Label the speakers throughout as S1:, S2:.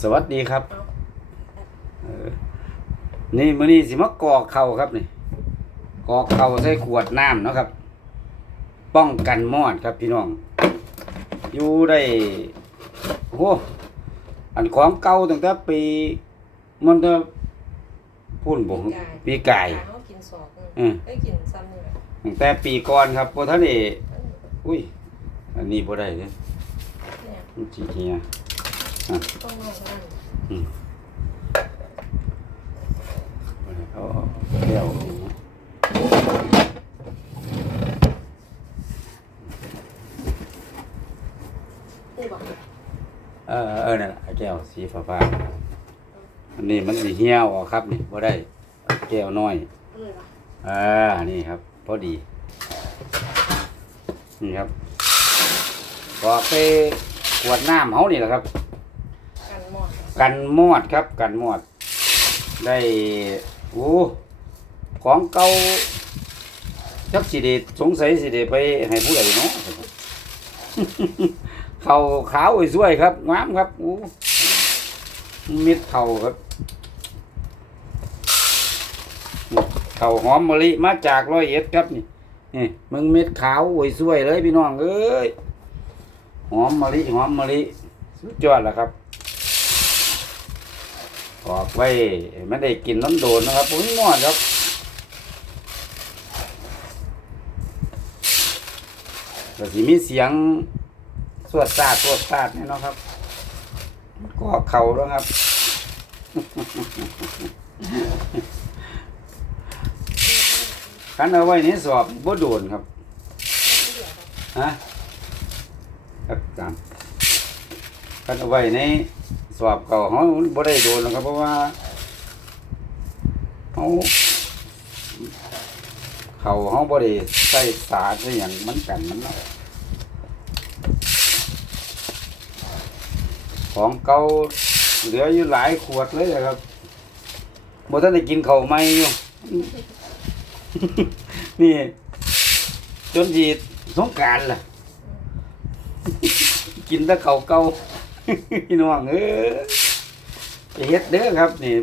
S1: สวัสดีครับเออนี่มื้อนี้สิมากอกเข่าครับนี่กอกเข่าใส่ขวดน้ำเนาะครับ ป้องกันมอดครับพี่น้อง อยู่ได้โอ้อันของเก่าตั้งแต่ปีมันจะพุ่นบ่ปีไก่
S2: เขากินสอก
S1: อืม
S2: ได้กินซ้ำนี่แหละ
S1: ตั้งแต่ปีก่อนครับบ่ทันได้อุ้ย อันนี้บ่ได้เด้
S2: เนี่ย
S1: มันสิเฮีย
S2: ต้องลงนั่น
S1: อืมเอาเอาแก้ว
S2: นี่บอก
S1: เออเออนั่นล่ะแก้วสีฟ้าๆอันนี้มันสิเหี่ยวออกครับนี่บ่ได้แก้วน้อย
S2: เลยปะ
S1: อ่านี่ครับ พอดี นี่ครับก็ไปขวดน้ำเฮานี่แหละครับ
S2: กันมอด
S1: ครับกันมอด ได้โอ้ของเก่าจักสิเดสงสัยสิเดไปให้ผู้ใดเนาะเขาขาวสวยครับงามครับโอ้เม็ดเข่าครับเข่าหอมมะลิมาจากร้อยเอ็ดครับนี่นี่มึงเม็ดขาวสวยเลยพี่น้องเอ้ยหอมมะลิหอมมะลิสุดยอดแล้วครับ อกไว้ไม่ได้กินน้ำโดนนะครับผมนอนครับก็สิมีเสียงสวดซาดสวดซาดนี่เนาะครับก็เข่าแล้วครับคันเอาไว้ในสอบบ่โดนครับฮะครับตามคันเอาไว้ใน สอบเก่าเขาบ่ได้โดนหรอกครับเพราะว่าเขาเขาเขาบ่ได้ใส่สารใส่หยังมันกันมันเนาะของเก่าเหลืออยู่หลายขวดเลยอะครับบ่ทันได้กินเข้าวใหม่อยู่ นี่จนจีสงการล่ะ กินแต่เข้าเก่า พี่น้องเอ้ยไปเฮ็ดเด้อครับนี่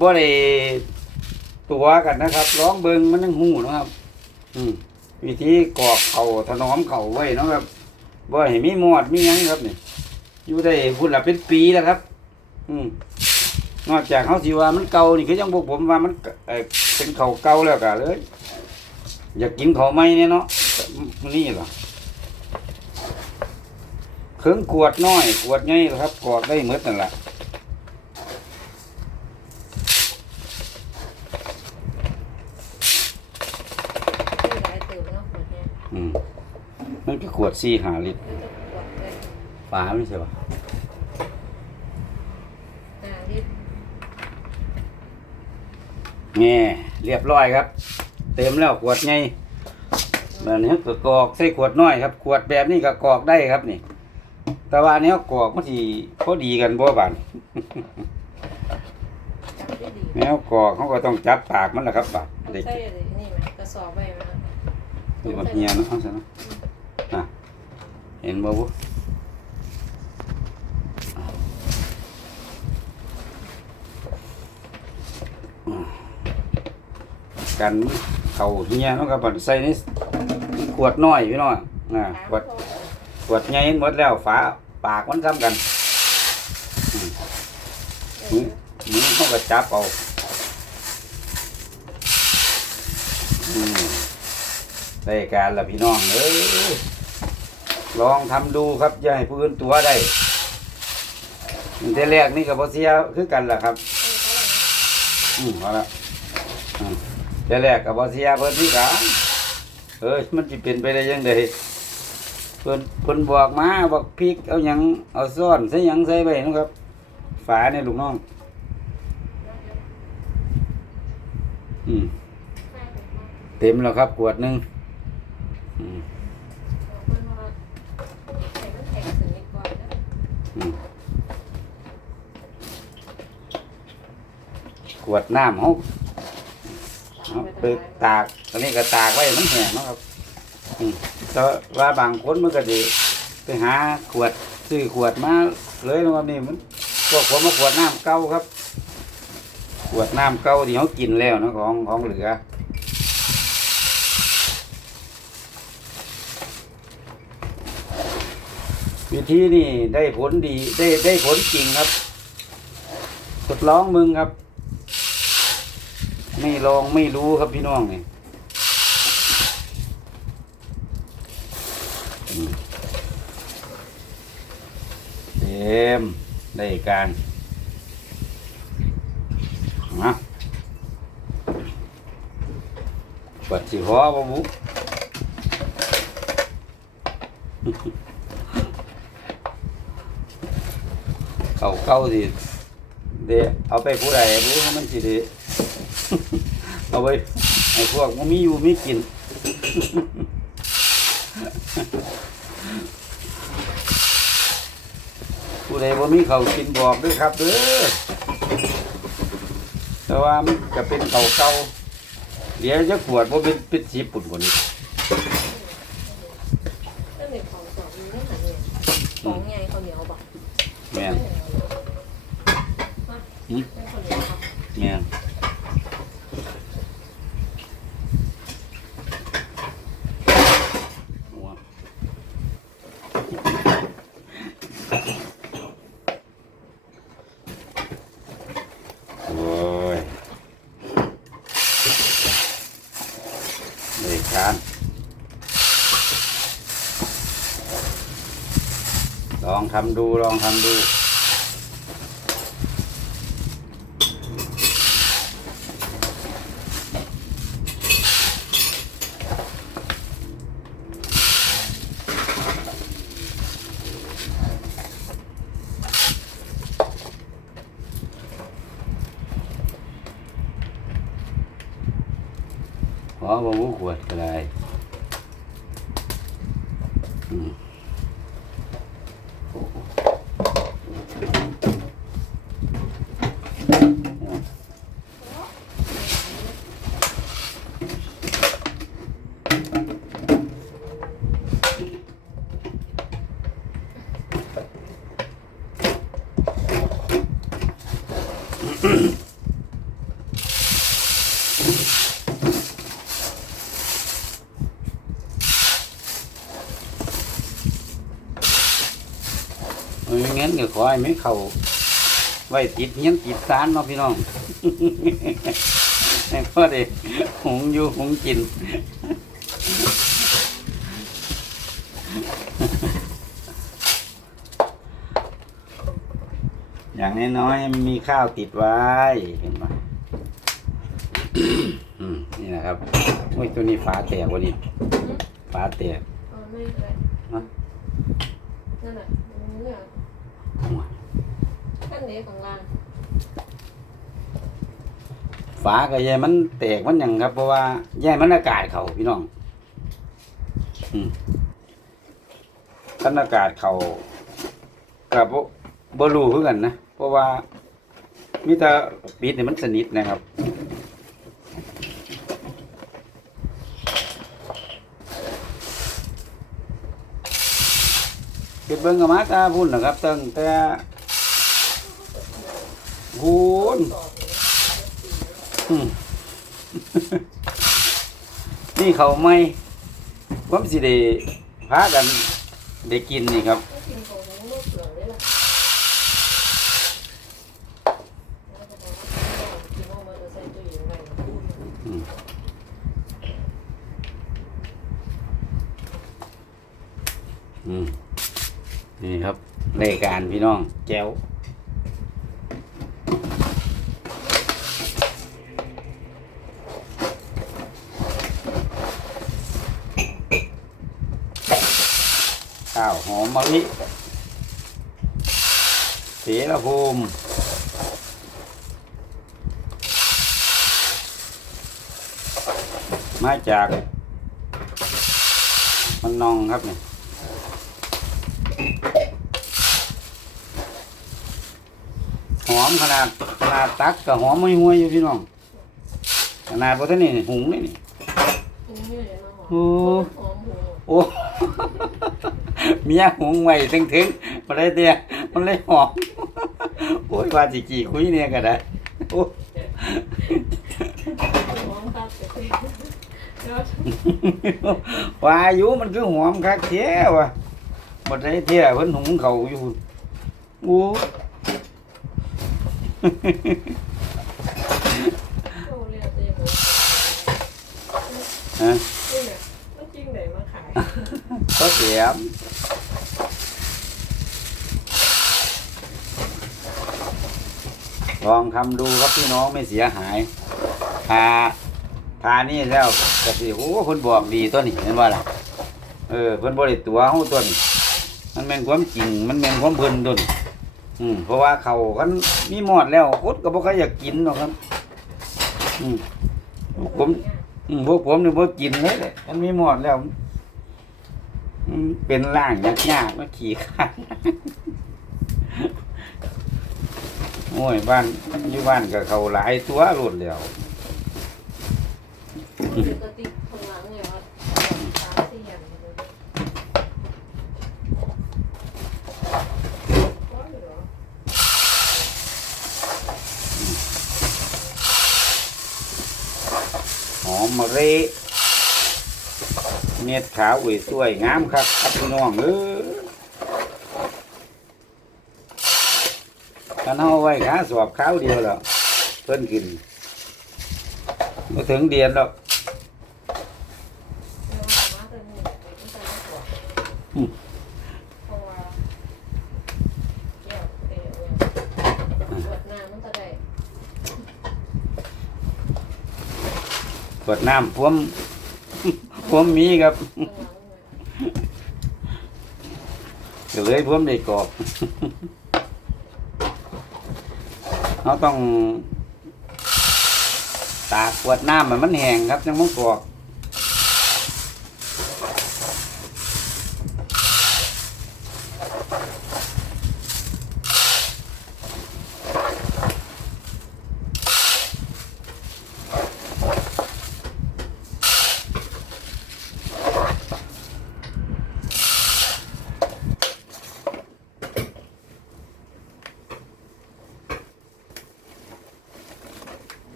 S1: บ่ได้ตัวกันนะครับร้องเบิงมันยังหูนะครับ อืมวิธีกอกเขาถนอมเขาไว้นะครับบ่ให้มีหมอดมีหยังครับนี่อยู่ได้พุ่นละเป็นปีแล้วครับ อืมนอกจากเขาสิว่ามันเก่านี่คือยังบอกผมว่ามันเอ่อเป็นเขาเก่าแล้วก็เลย อยากกินเขาวใหม่เนี่ยเนาะนี่หรอ เครื่องขวดน้อยขวดใหญ่ครับกรอกได้หมดนั่นแหละ
S2: ที่หลายเติมเนาะขวดเนี่ย
S1: อืมมันก็ขวดสี่หาลิตร
S2: คือจะขวดเลย
S1: ฝาไม่ใช่ปะ
S2: อ่าที่
S1: แง่เรียบร้อยครับ เต็มแล้วขวดใหญ่แบบนี้ก็กรอกใส่ขวดน้อยครับ ขวดแบบนี้ก็กรอกได้ครับนี่ แต่ว่าอันนี้กรอกมันทีพอดีกันบ่บาน
S2: จำได้ดี
S1: แนวกรอกเขาก็ต้องจับปากมันแหละครับบาดเด็ก
S2: ใส่อะไรนี่ไหมกระสอบไปไหม
S1: ดูมันเฮียเนาะเอาซะเนาะน่ะเห็นบ่บุกันเขาเฮียเนาะครับบัดใส่ในขวดน้อยพี่น้องอ่าขวด ขวดใหญ่หมดแล้วฝาปากมันซ้ำกันมือมือเขาก็จับเอาอืมได้การละพี่น้องเอ้ยลองทำดูครับอย่าให้ผู้อื่นตัวได้แต่แรกนี่กับบ่เสียคือกันล่ะครับ อืมเอาละอืมแต่แรกกับบอเซียเพิ่นที่กาเอ้ยมันจะเป็นไปได้ยังไง เพิ่นเพิ่นบอกมาบอกพริกเอาหยังเอาซ่อนใส่หยังใส่ไปนะครับ ฝาเนี่ยลูกน้อง อืมเต็มแล้วครับขวดหนึ่งอืมขวดน้ำเขาเอาไปตากตอนนี้ก็ตากไว้มันแห้งนะครับ แต่ว่าบางคนมันก็ดีไปหาขวดซื้อขวดมาเลยนะครับนี่มันพวกผมมาขวดน้ำเก่าครับ ขวดน้ำเก่าที่เขากินแล้วนะของของเหลือวิธีนี่ได้ผลดีได้ได้ผลจริงครับทดลองมึงครับ ไม่ลองไม่รู้ครับพี่น้องเนี่อื ต็มได้การมาเปิดสิหัวบ่บุเขาเก้าสิเดเอาไปผู้ใดรู้ว่ามันสิเดเอาไปไอ้พวกมันมีอยู่มีกิน ผู้ใดบ่มีเขาวกินบอกด้วยครับเด้อแต่ว่ามันจะเป็นเขาเก่าเดี๋ยวจะขวดบ่เป็นเป็นสีปุ่นกว่า
S2: นี้นเป็นของสอบอยู่นั่นน่ะเนี่ยของใหญ่ข้าวเหนียวบอก
S1: แม่น หืม
S2: เป็นข้าวเหนียวครับ
S1: แม่นหัว โอ้ยเลย การลองทำดูลองทำดู ขอบ่รู้ขวด ก็ได้ อืม เอองั้นก็ขอให้ไม่เข้าไว้ติดเงี้ยนติดสารเนาะพี่น้องให้พ่อเด็กหงอยู่หงกินอย่างน้อยๆให้มันมีข้าวติดไว้เห็นไหมอืมนี่นะครับโอ้ยตัวนี้ฝาแตกวันนี้ฝาแตก
S2: เอาไม่เป็นไร
S1: ฮะ
S2: นั่นน่ะเนื้อนั่น เด็กของร้าน
S1: ฝาก็ยายมันแตกมันหยังครับ เพราะว่าแย่มันอากาศเขาพี่น้องอืมกันอากาศเขากับบ่รู้คือกันนะเพราะว่ามีแต่ปิดเนี่ยมันสนิทนะครับเก็บเบิ่งกับมาตาพุ่นนะครับตั้งแต่ คุณนี่เขาไม่ว่ผมสิเดพากันได้กินนี่ครับ
S2: นี่
S1: ครับรายการพี่น้องแจ้วาวหอมมะลิเสรภูมิมาจากมันนองครับเนี่ยหอมขนาดขนาดตักกับหอมไม่ห่วยอยู่พี่น้องขนาดพอท่านนี่หุงนี่นี่
S2: กินเนื้อเดี๋ยวมาหอม
S1: โอ้
S2: หอมหู
S1: โอ้ เมียหุงไว้ถึงถึงมาได้เตี้ยมันเลยหอมโอ้ยว่าสิกี่คุยเนี่ยก็ได้โอ้ย
S2: หอมครับเดี๋ยว
S1: ว่าอายุมันคือหอมคักเท้ว่ะมาได้เตี้ยเพิ่นหุงเขาวอยู่โอ้
S2: โอ้เรียกเจ๊หมู
S1: ฮะ
S2: นี่เนี่ยมันจริงไหนมาขาย
S1: ก็เสียม ลองทำดูครับพี่น้องไม่เสียหายทาทานี่แล้วก็สิโอ้เพิ่นบอกดีตัวนี้เห็นว่าล่ะเออเพิ่นบ่ได้ตัวเฮาตัวนี้มันแม่นความจริงมันแม่นความเพิ่นตัวนี้อืมเพราะว่าเขากันมีหมอดแล้วคนก็บ่ค่อยอยากกินหรอกครับ อืมผมอืมพวกผมนี่บ่กินเลยแหละมันมีหมอดแล้วเป็นร่างยากๆมาขี่ข้า โอ้ยบ้านอยู่บ้านก็เขาหลายตัวลดแล้ว
S2: มันจะกระติกข้างหลังไงว่าตาเสียนเลยว่าเหรอ
S1: หอมมะเรเม็ดขาวอุ้ยสวยงามครับครับพี่น้องเออ กันเอาไว้ขาสอบขาวเดียวแล้วเพิ่นกินมาถึงเดียนแล้ว
S2: ปวดเพราะว่าแก้วเตะเนี่ยปวดหน้ามันจะได้
S1: กดน้ำพวมพวมมีครับก็เลยพวมได้กรอบ เราต้องตากขวดน้ำมันมันแห้งครับจังมันกรอก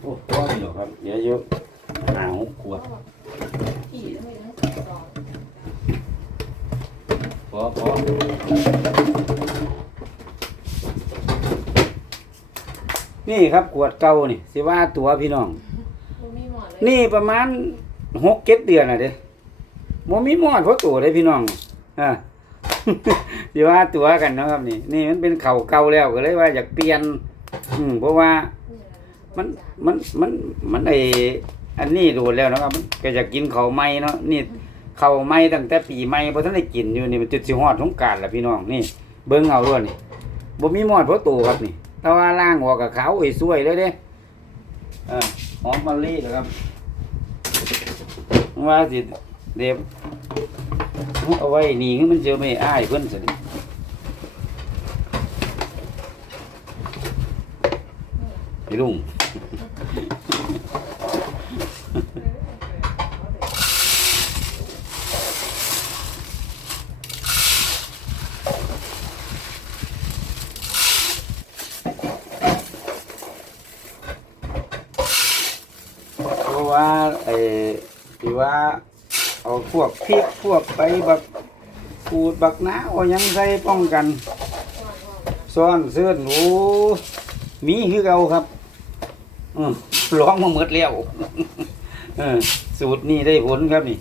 S1: โอ้พออยู่ครับเยอะอยู่หาหก ขวด
S2: ขี่ทำไมต้องสอง
S1: พอพอนี่ครับขวดเก่านี่สิว่าตัวพี่น้อง
S2: มันมีหมอนเลย
S1: นี่ประมาณหกเจ็ดเดือนอะเด้โมมีหมอดเพราะตัวเลยพี่น้องอ่าสิว่าตัวกันเนาะครับนี่ นี่มันเป็นเข่าเก่าแล้วก็เลยว่าอยากเปลี่ยน อืมเพราะว่ามันมันมันมันไอ อันนี้ดูแล้วนะครับมันก็จะกินเขาไม้เนาะนี่เขาไม้ตั้งแต่ปีใหม่พอท่านได้กินอยู่นี่มันจุดสิฮอดสงการละพี่น้องนี่ เบิ่งเอาด้วยนี่บ่มีหมอดเพราะตัวครับนี่ แต่ว่าล่างออกกับขาวไอ้สวยเลยเด้ออหอมมะลิเหรอครับว่าสิเด็บเอาไว้นี่มันจะไม่อ้ายเพิ่นสิพี่ลุง เพราะว่าไอ้ ที่ว่าเอาพวกพริกพวกไปบักขูดบักน้าเอาหยังใส่ป้องกันซ่อนเสื้อนโอ้มีคือเก่าครับอืมร้องมาหมดแล้วเออสูตรนี้ได้ผลครับนี่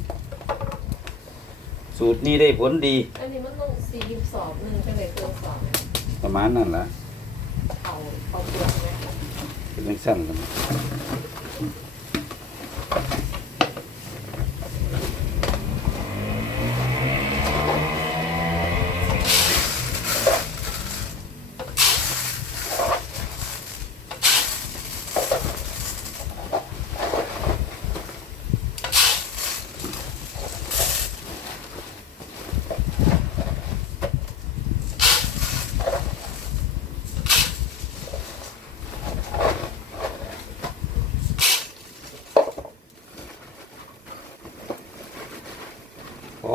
S1: สูตรนี้ได้ผลดี
S2: อันนี้มันต้องสี่สิบสอบหนึ่งเป็นไหนเกินสอบ
S1: ประมาณนั้นล่ะ
S2: เอาเอาเปลือกไหม
S1: เป็นจังสั้นกัน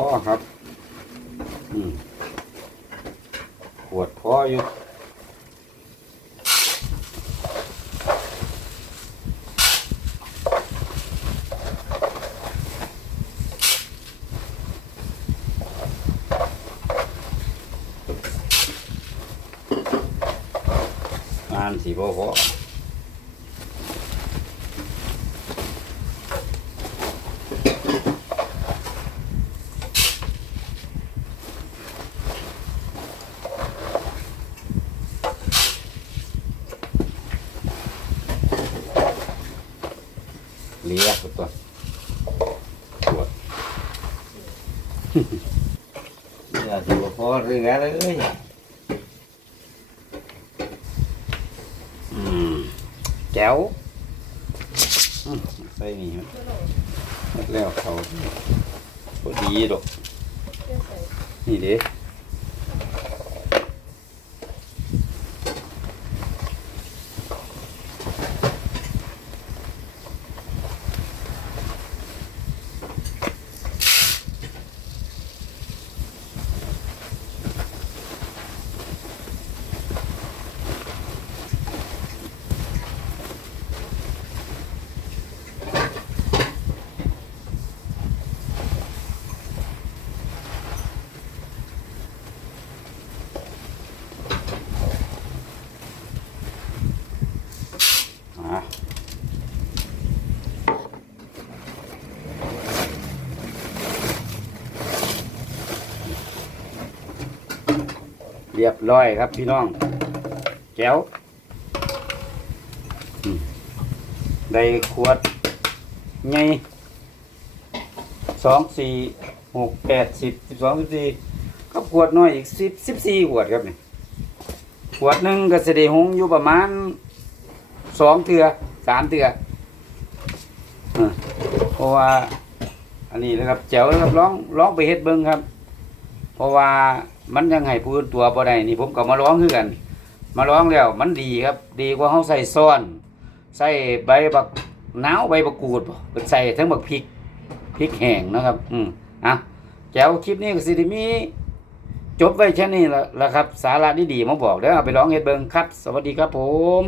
S1: ้อครับ อืขวดพออยู่งานสีบ่พอ เหลือเลยแจ๋วใส่นี่แล้วเขาพอดีดอกนี่เด้อะ เรียบร้อยครับพี่น้องแก้วได้ขวดไงสองสี่หกแปดสิบสิบสองสิบสี่ก็ขวดน้อยอีกสิบสิบสี่ขวดครับนี่ขวดหนึ่งก็จะได้หงอยู่ประมาณสองเตือสามเตืออ่าเพราะว่า อันนี้นะครับแจ๋วนะครับร้องร้องไปเฮ็ดเบิ้งครับ เพราะว่า มันยังให้ผู้อื่นตัวบ่ได้นี่ผมก็มาร้องคือกัน มาร้องแล้วมันดีครับ ดีกว่าเฮาใส่ซ้อน ใส่ใบบักหนาวใบบักกูดบ่เป็นใส่ทั้งบักพริกพริกแห้งนะครับ อืมอะแจ๋วคลิปนี้ก็สิได้มีจบไว้แค่นี้ละละครับ สาระดีๆมาบอกเด้อเอาไปร้องเฮ็ดเบิงครับ สวัสดีครับผม